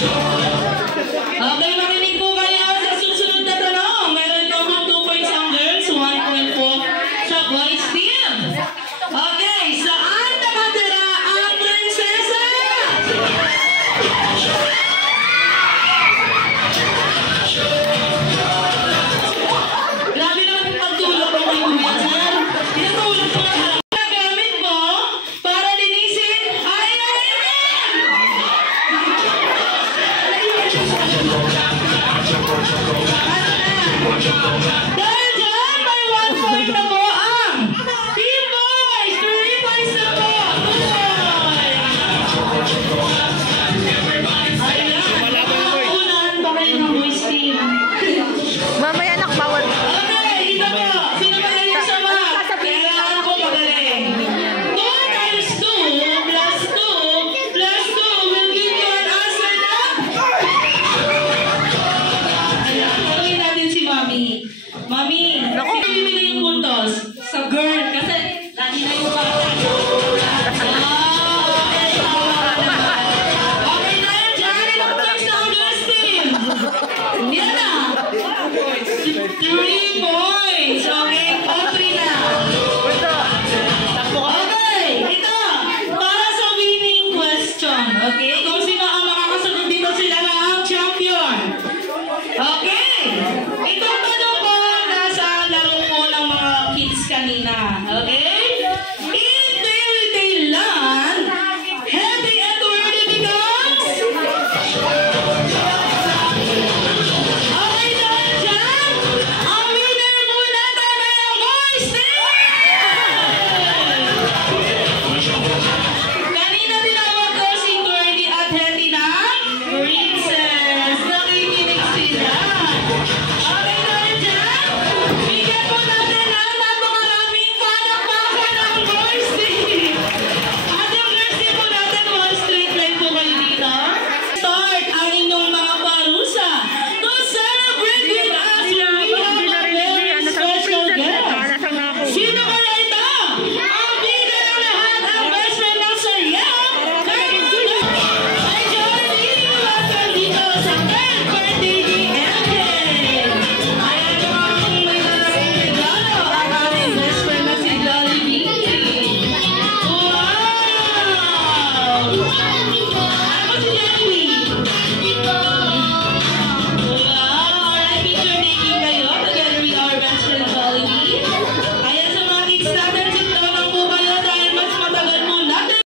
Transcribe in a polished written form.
Okay, makinig po kayo sa susunod na tanong. Meron naman 2 points ang girls, 1 point po sa boys team. Okay, saan nakatira ang prinsesa? Grabe naman yung pagtulog ko kay Kuya Sir. Tinatulog ko na lang. Nagamit mo para linisin ay dahil dyan, may 1 point na po ang Team Boys! 3 points na po! Ayan, unahan pa kayo ng boys team. Mamaya anak, bawal. Okay, ito po. Sino magaling sa math? Kailangan ko magaling. 2 times 2 plus 2 plus 2 will give you an answer na? Ayan, tanungin natin si Mami. Mami, sino bibili yung puntos? Sa girl, kasi lagi na yung bata. Okay, tama naman. Okay na yan, dyan. Ilang points na ang girls team? Yan na. 3 points. Okay, 3 na. Okay, ito. Para sa winning question. Okay?